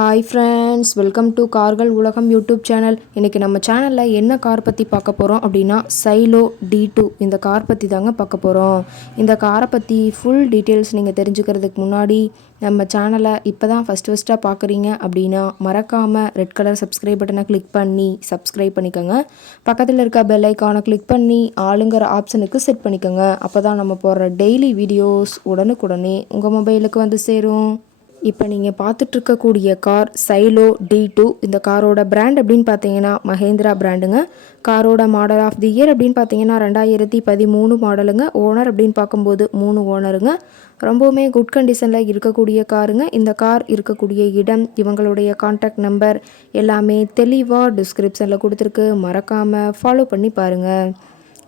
Hi friends, welcome to கார்கள் உலகம் YouTube channel. இன்றைக்கி நம்ம சேனலில் என்ன கார் பற்றி பார்க்க போகிறோம் அப்படின்னா சைலோ D2 இந்த கார் பற்றி தாங்க பார்க்க போகிறோம். இந்த காரை பற்றி ஃபுல் டீட்டெயில்ஸ் நீங்கள் தெரிஞ்சுக்கிறதுக்கு முன்னாடி நம்ம சேனலை இப்போ தான் ஃபஸ்ட்டாக பார்க்குறீங்க அப்படின்னா மறக்காமல் ரெட் கலர் சப்ஸ்கிரைப் பட்டனை கிளிக் பண்ணி சப்ஸ்கிரைப் பண்ணிக்கோங்க. பக்கத்தில் இருக்க பெல் ஐக்கானை கிளிக் பண்ணி ஆளுங்கிற ஆப்ஷனுக்கு செட் பண்ணிக்கோங்க. அப்போ தான் நம்ம போடுற டெய்லி வீடியோஸ் உடனுக்குடனே உங்கள் மொபைலுக்கு வந்து சேரும். இப்போ நீங்கள் பார்த்துட்ருக்கக்கூடிய கார் சைலோ D2. இந்த காரோட பிராண்ட் அப்படின்னு பார்த்தீங்கன்னா மஹேந்திரா பிராண்டுங்க. காரோட மாடல் ஆஃப் தி இயர் அப்படின்னு பார்த்தீங்கன்னா 2013 மாடலுங்க. ஓனர் அப்படின்னு பார்க்கும்போது 3 ஓனருங்க. ரொம்பவுமே குட் கண்டிஷனில் இருக்கக்கூடிய காருங்க. இந்த கார் இருக்கக்கூடிய இடம், இவங்களுடைய கான்டாக்ட் நம்பர் எல்லாமே தெளிவாக டிஸ்கிரிப்ஷனில் கொடுத்துருக்கு. மறக்காமல் ஃபாலோ பண்ணி பாருங்கள்.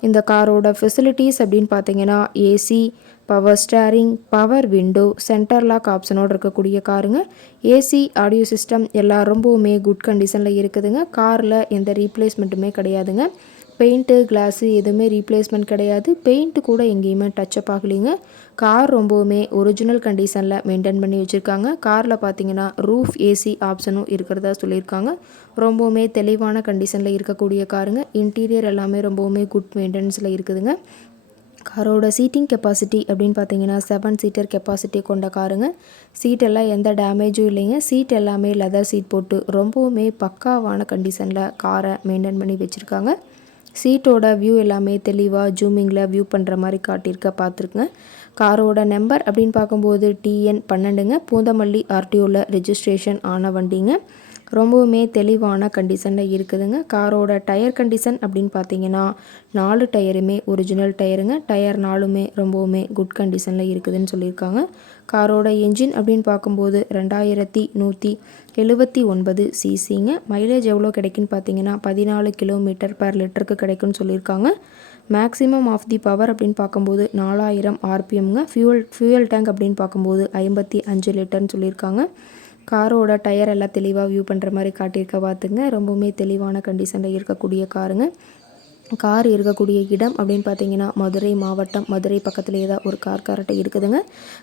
இந்த காரோட ஃபெசிலிட்டிஸ் அப்படின்னு பார்த்தீங்கன்னா AC, power steering, power window, centre lock ஆப்ஷனோடு இருக்கக்கூடிய காருங்க. ஏசி, ஆடியோ சிஸ்டம் எல்லாம் ரொம்பவுமே குட் கண்டிஷனில் இருக்குதுங்க. காரில் எந்த ரீப்ளேஸ்மெண்ட்டுமே கிடையாதுங்க. பெயிண்ட்டு, கிளாஸு எதுவுமே ரீப்ளேஸ்மெண்ட் கிடையாது. பெயிண்ட்டு கூட எங்கேயுமே டச்சப் ஆகலைங்க. கார் ரொம்பவுமே ஒரிஜினல் கண்டிஷனில் மெயின்டைன் பண்ணி வச்சுருக்காங்க. காரில் பார்த்தீங்கன்னா ரூஃப் ஏசி ஆப்ஷனும் இருக்கிறதா சொல்லியிருக்காங்க. ரொம்பவுமே தெளிவான கண்டிஷனில் இருக்கக்கூடிய காருங்க. இன்டீரியர் எல்லாமே ரொம்பவுமே குட் மெயின்டெனன்ஸில் இருக்குதுங்க. காரோட சீட்டிங் கெப்பாசிட்டி அப்படின்னு பார்த்தீங்கன்னா 7 சீட்டர் கெப்பாசிட்டி கொண்ட காருங்க. சீட்டெல்லாம் எந்த டேமேஜும் இல்லைங்க. சீட் எல்லாமே லெதர் சீட் போட்டு ரொம்பவுமே பக்காவான கண்டிஷனில் காரை மெயின்டைன் பண்ணி வச்சுருக்காங்க. சீட்டோட வியூ எல்லாமே தெளிவாக ஜூமிங்கில் வியூ பண்ணுற மாதிரி பார்த்துருக்குங்க. காரோட நம்பர் அப்படின்னு பார்க்கும்போது TN 12ங்க. பூந்தமல்லி RTOவில் ரெஜிஸ்ட்ரேஷன் ஆன வண்டிங்க. ரொம்பவுமே தெளிவான கண்டிஷனில் இருக்குதுங்க. காரோட டயர் கண்டிஷன் அப்படின்னு பார்த்தீங்கன்னா 4 டயருமே ஒரிஜினல் டயருங்க. டயர் 4மே ரொம்பவுமே குட் கண்டிஷனில் இருக்குதுன்னு சொல்லியிருக்காங்க. காரோட என்ஜின் அப்படின்னு பார்க்கும்போது 2179 சிசிங்க. மைலேஜ் எவ்வளோ கிடைக்குன்னு பார்த்தீங்கன்னா 14 km/லிட்டருக்கு கிடைக்குன்னு சொல்லியிருக்காங்க. மேக்ஸிமம் ஆஃப் தி பவர் அப்படின்னு பார்க்கும்போது 4000 RPMங்க. ஃபியூயல் டேங்க் அப்படின்னு பார்க்கும்போது 55 லிட்டர்னு சொல்லியிருக்காங்க. காரோட டயர் எல்லாம் தெளிவாக வியூ பண்ணுற மாதிரி பார்த்துங்க. ரொம்பவுமே தெளிவான கண்டிஷனில் இருக்கக்கூடிய காருங்க. கார் இருக்கக்கூடிய இடம் அப்படின்னு பார்த்தீங்கன்னா மதுரை மாவட்டம், மதுரை பக்கத்துலேயே தான் ஒரு கார் கரெக்டாக இருக்குதுங்க.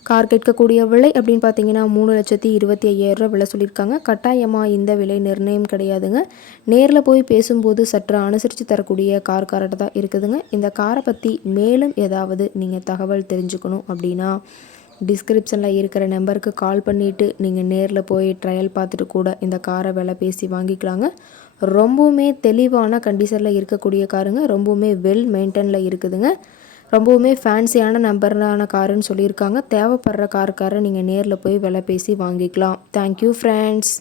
கார் கேட்கக்கூடிய விலை அப்படின்னு பார்த்தீங்கன்னா 3,25,000 விலை சொல்லியிருக்காங்க. கட்டாயமாக இந்த விலை நிர்ணயம் கிடையாதுங்க. நேரில் போய் பேசும்போது சற்று அனுசரித்து தரக்கூடிய கார் கரெக்டாக தான் இருக்குதுங்க. இந்த காரை பற்றி மேலும் ஏதாவது நீங்கள் தகவல் தெரிஞ்சுக்கணும் அப்படின்னா டிஸ்கிரிப்ஷனில் இருக்கிற நம்பருக்கு கால் பண்ணிவிட்டு நீங்கள் நேரில் போய் ட்ரையல் பார்த்துட்டு கூட இந்த காரை விலை பேசி வாங்கிக்கலாங்க. ரொம்பவுமே தெளிவான கண்டிஷனில் இருக்கக்கூடிய காருங்க. ரொம்பவுமே வெல் மெயின்டெனில் இருக்குதுங்க. ரொம்பவுமே ஃபேன்சியான நம்பரான காருன்னு சொல்லியிருக்காங்க. தேவைப்படுற காரை நீங்கள் நேரில் போய் விலை பேசி வாங்கிக்கலாம். Thank you friends.